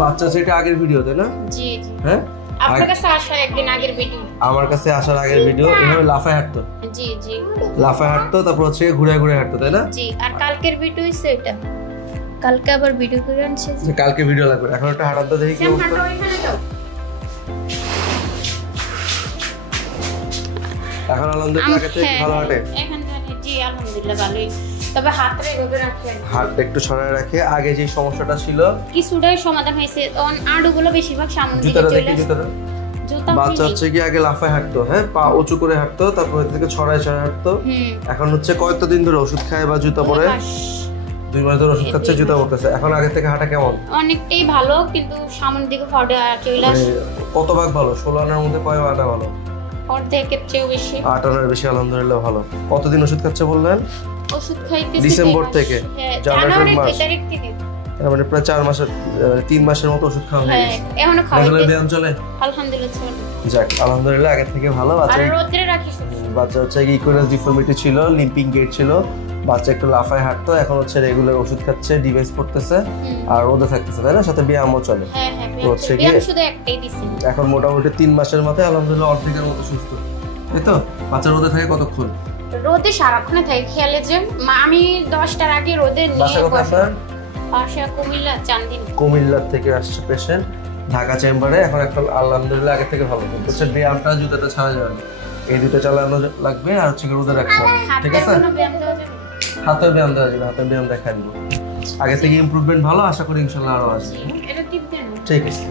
বাচ্চা সেটা আগের ভিডিও তাই না? জি জি। হ্যাঁ আপনার কাছে আসার একদিন আগের ভিডিও। আমার কাছে আসার আগের ভিডিও এভাবে লাফায় হাঁটতো। জি জি। লাফায় হাঁটতো তারপর হচ্ছে ঘুরে ঘুরে হাঁটতো তাই না? জি। আর কালকের ভিডিও হইছে এটা। কালকে আবার ভিডিও করে আনছে। কালকে ভিডিও লাগবে। এখন একটা হাঁটাতে দেখি কি অবস্থা। এখন আলহামদুলিল্লাহ আগে থেকে ভালো হাঁটে। এখন জি আলহামদুলিল্লাহ ভালোই। তবে হাতরে এভাবে রাখেন। হাতটা একটু সরায় রাখে। আগে যে সমস্যাটা ছিল কিছুটাই সমাধান হয়েছে। আড়ুগুলো বেশিরভাগ সামনে দিকে জুতাটা চলে দেখি আসে। জুতাটা বাচ্চা হচ্ছে কি আগে লাফায় হাঁটতো, হ্যাঁ পা উঁচু করে হাঁটতো, তারপর থেকে ছড়ায় ছড়ায় হাঁটতো। এখন হচ্ছে কতদিন ধরে ওষুধ খায় বা জুতা পরে? 2 মাস ধরে ওষুধ খাচ্ছে, জুতা পরতেছে। এখন আগে থেকে হাঁটা কেমন? অনেকটাই ভালো, কিন্তু সামনের দিকে ফডে চলে আসে। কত ভাগ ভালো? 16 আনার মধ্যে কয় আনা ভালো? অর্ধেকের চেয়েও বেশি। 8 আনার বেশি আলহামদুলিল্লাহ ভালো। কতদিন ওষুধ খাচ্ছে বললেন? ওষুধ খাইতেছি ডিসেম্বর থেকে, জানুয়ারি তারিখ থেকে। তার মানে প্রায় 4 মাসের 3 মাসের মতো ওষুধ খাওয়া হয়ে গেছে। এখনো খাওয়াইতেছি। ব্যায়াম চলে? আলহামদুলিল্লাহ চলে। যাক আলহামদুলিল্লাহ আগে থেকে ভালো। আর রোদে রাখিস। বাচ্চা হচ্ছে ইকুয়াল ডিফর্মিটি ছিল, লিম্পিং গেট ছিল, বাচ্চা একটু লাফায় হাঁটতো, এখন হচ্ছে রেগুলার ওষুধ খাচ্ছে, ডিভাইস পড়তেছে আর রোদে থাকতেছে তাই না? সাথে ব্যায়ামও চলে। হ্যাঁ হ্যাঁ, হচ্ছে কি ব্যায়াম শুধু একটাই দিছি। এখন মোটামুটি 3 মাসের মাথায় আলহামদুলিল্লাহ অর্ধেকের মতো সুস্থ, তাই তো? বাচ্চা রোদে থাকে কতক্ষণ? রোদে সারাক্ষণে থাকে, খেয়ালে যে আমি 10টার আগে রোদে নিয়ে বাসা কুমিল্লা চান্দিনা। কুমিল্লা থেকে আসছে পেশেন্ট ঢাকা চেম্বারে। এখন একটা আলহামদুলিল্লাহ আগে থেকে ভালো, কিন্তু হচ্ছে ব্যায়ামটা জুতাটা ছাড়া যাবে না, এই দুটো চালানো লাগবে আর হচ্ছে রোদে রাখতে হবে, ঠিক আছে? হাতের ব্যায়াম দেওয়া যাবে, হাতের ব্যায়াম দেখা দিব। আগে থেকে ইমপ্রুভমেন্ট ভালো, আশা করি ইনশাল্লাহ আরো আসবে। এটা টিপ দেন। ঠিক আছে।